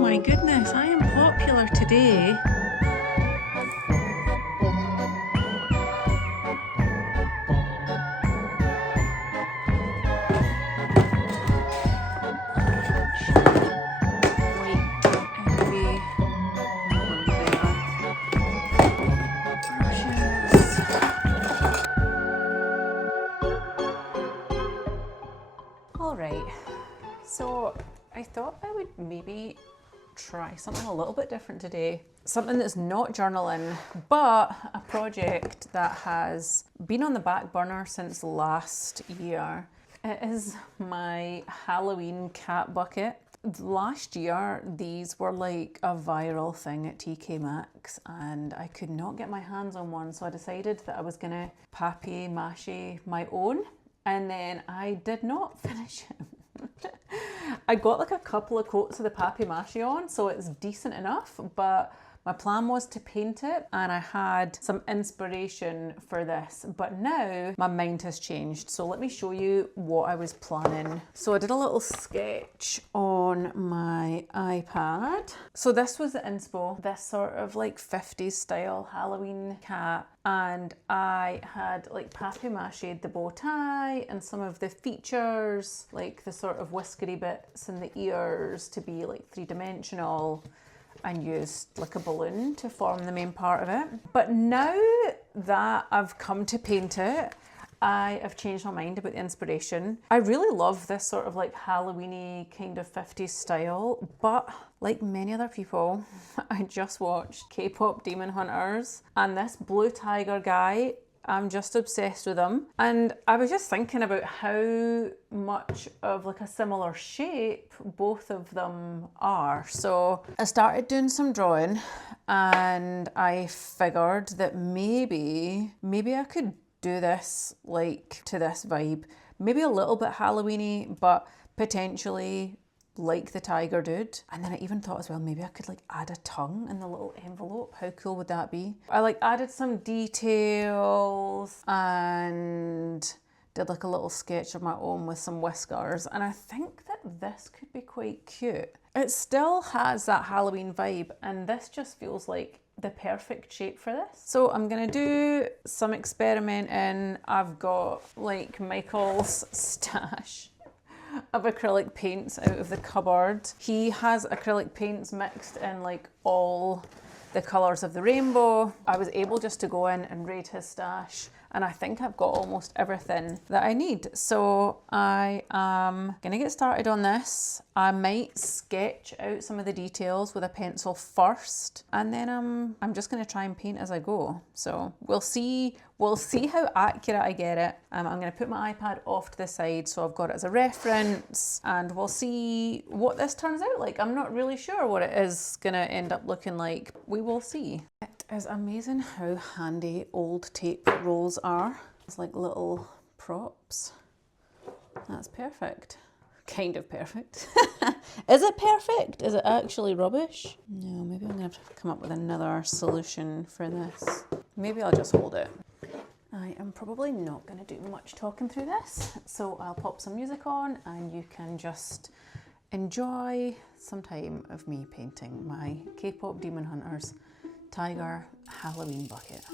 My goodness, I am popular today. Alright, so I thought I would maybe try something a little bit different today. Something that's not journaling, but a project that has been on the back burner since last year. It is my Halloween cat bucket. Last year, these were like a viral thing at TK Maxx and I could not get my hands on one, so I decided that I was gonna papier mâché my own, and then I did not finish it. I got like a couple of coats of the papier mâché on, so it's decent enough, but my plan was to paint it and I had some inspiration for this, but now my mind has changed. So let me show you what I was planning. So I did a little sketch on my iPad. So this was the inspo, this sort of like 50s style Halloween cat. And I had like papier mâché the bow tie and some of the features, like the sort of whiskery bits and the ears to be like three-dimensional, and used like a balloon to form the main part of it. But now that I've come to paint it, I have changed my mind about the inspiration. I really love this sort of like Halloween-y kind of 50s style, but like many other people, I just watched K-pop Demon Hunters, and this blue tiger guy, I'm just obsessed with them. And I was just thinking about how much of like a similar shape both of them are. So I started doing some drawing and I figured that maybe I could do this like to this vibe. Maybe a little bit Halloween-y, but potentially like the tiger dude. And then I even thought as well, maybe I could like add a tongue in the little envelope. How cool would that be? I like added some details and did like a little sketch of my own with some whiskers. And I think that this could be quite cute. It still has that Halloween vibe, and this just feels like the perfect shape for this. So I'm gonna do some experimenting. I've got like Michael's stash of acrylic paints out of the cupboard. He has acrylic paints mixed in like all the colours of the rainbow. I was able just to go in and raid his stash, and I think I've got almost everything that I need. So I am gonna get started on this. I might sketch out some of the details with a pencil first, and then I'm just gonna try and paint as I go. So we'll see how accurate I get it. I'm gonna put my iPad off to the side so I've got it as a reference, and we'll see what this turns out like. I'm not really sure what it is gonna end up looking like. We will see. It is amazing how handy old tape rolls are. It's like little props. That's perfect. Kind of perfect. Is it perfect? Is it actually rubbish? No, maybe I'm gonna have to come up with another solution for this. Maybe I'll just hold it. I am probably not gonna do much talking through this, so I'll pop some music on and you can just enjoy some time of me painting my K-pop Demon Hunters Tiger Halloween bucket.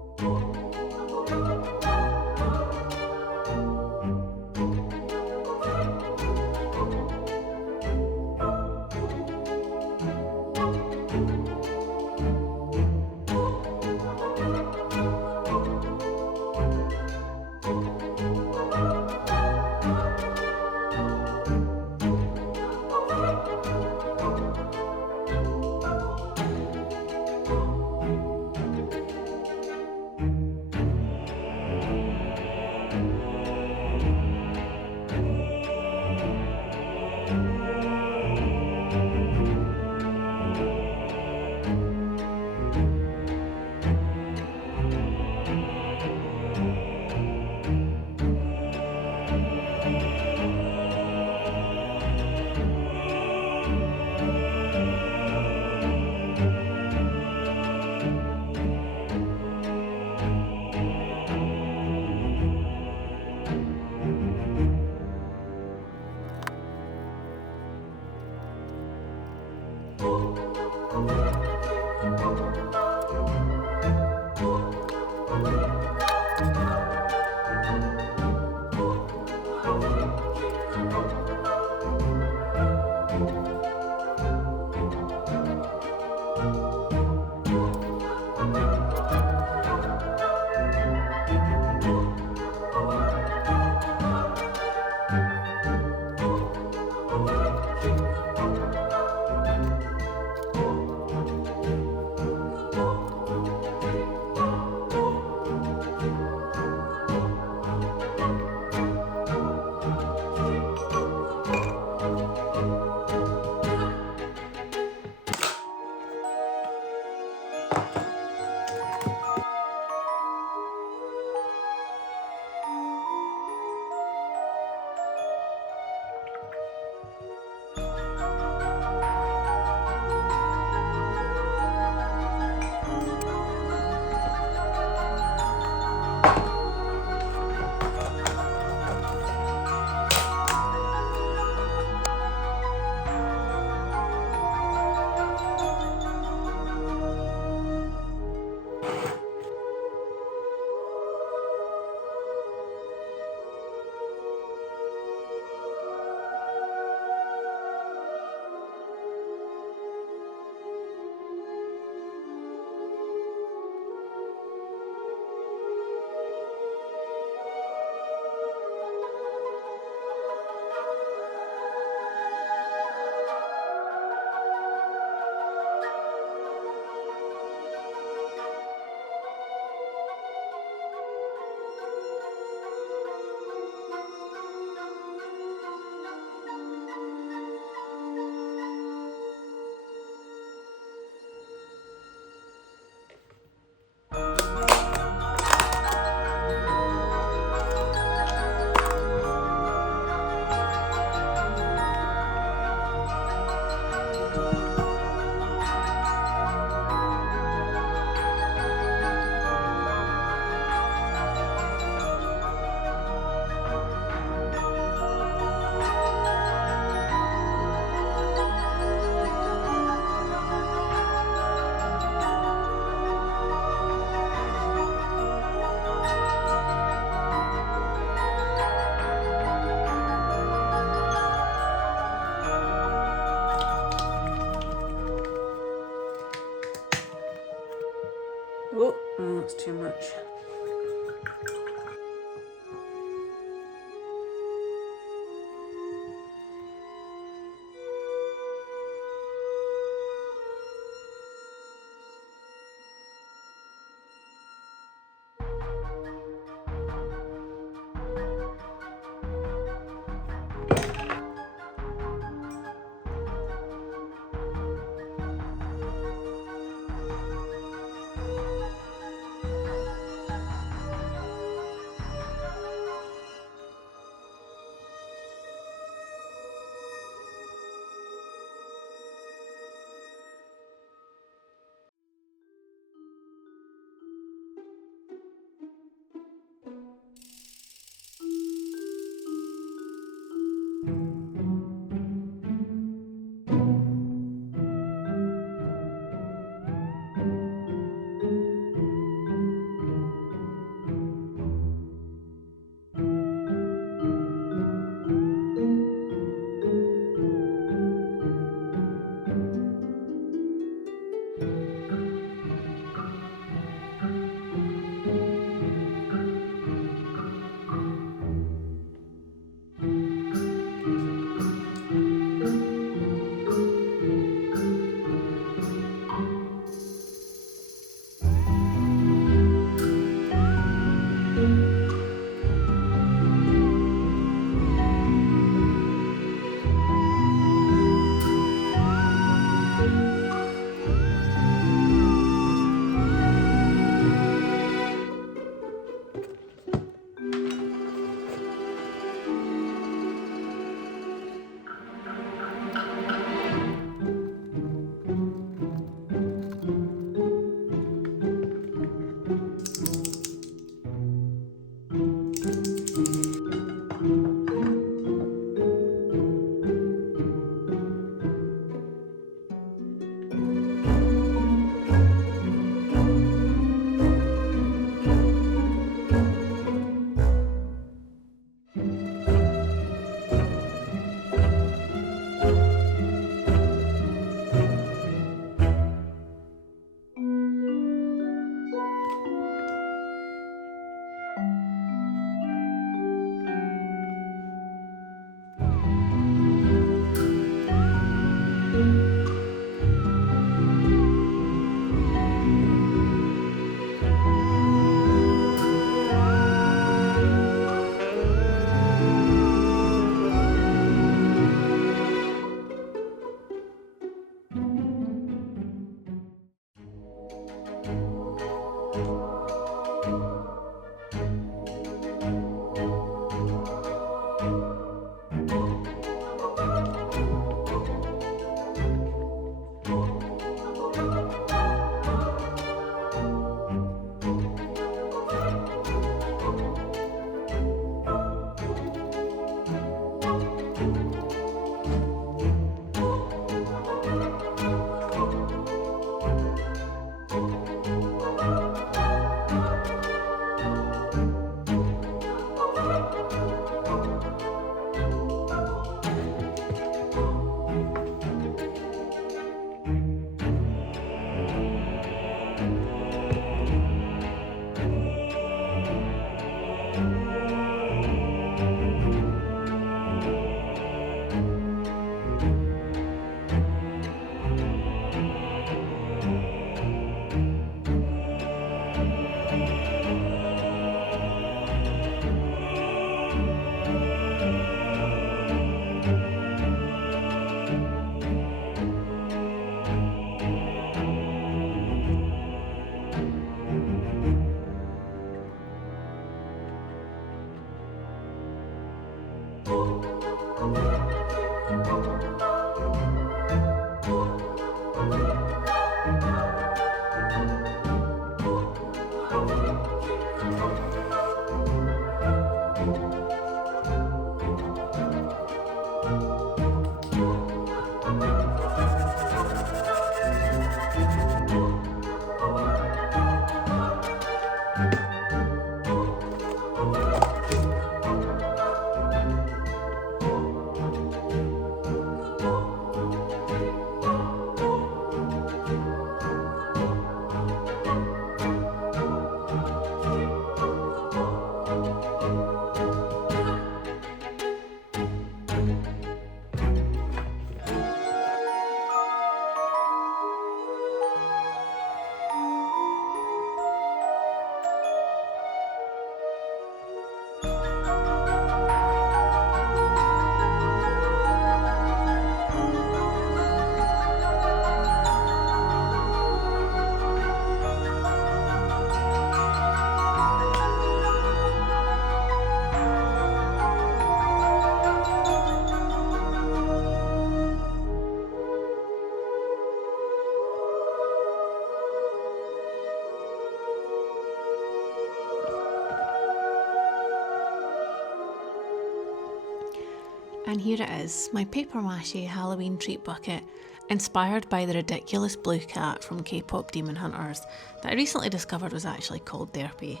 And here it is, my Papier Mâché Halloween treat bucket, inspired by the ridiculous blue cat from K-pop Demon Hunters that I recently discovered was actually called Derpy.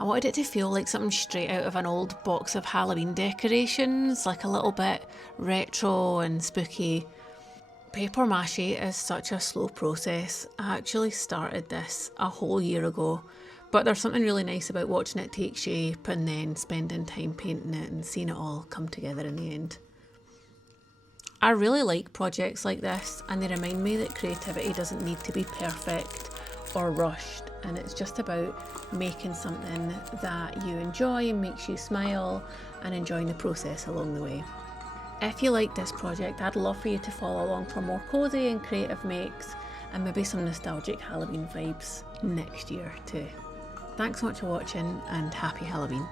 I wanted it to feel like something straight out of an old box of Halloween decorations, like a little bit retro and spooky. Papier Mâché is such a slow process. I actually started this a whole year ago, but there's something really nice about watching it take shape and then spending time painting it and seeing it all come together in the end. I really like projects like this, and they remind me that creativity doesn't need to be perfect or rushed, and it's just about making something that you enjoy and makes you smile and enjoying the process along the way. If you like this project, I'd love for you to follow along for more cosy and creative makes and maybe some nostalgic Halloween vibes next year too. Thanks so much for watching and happy Halloween.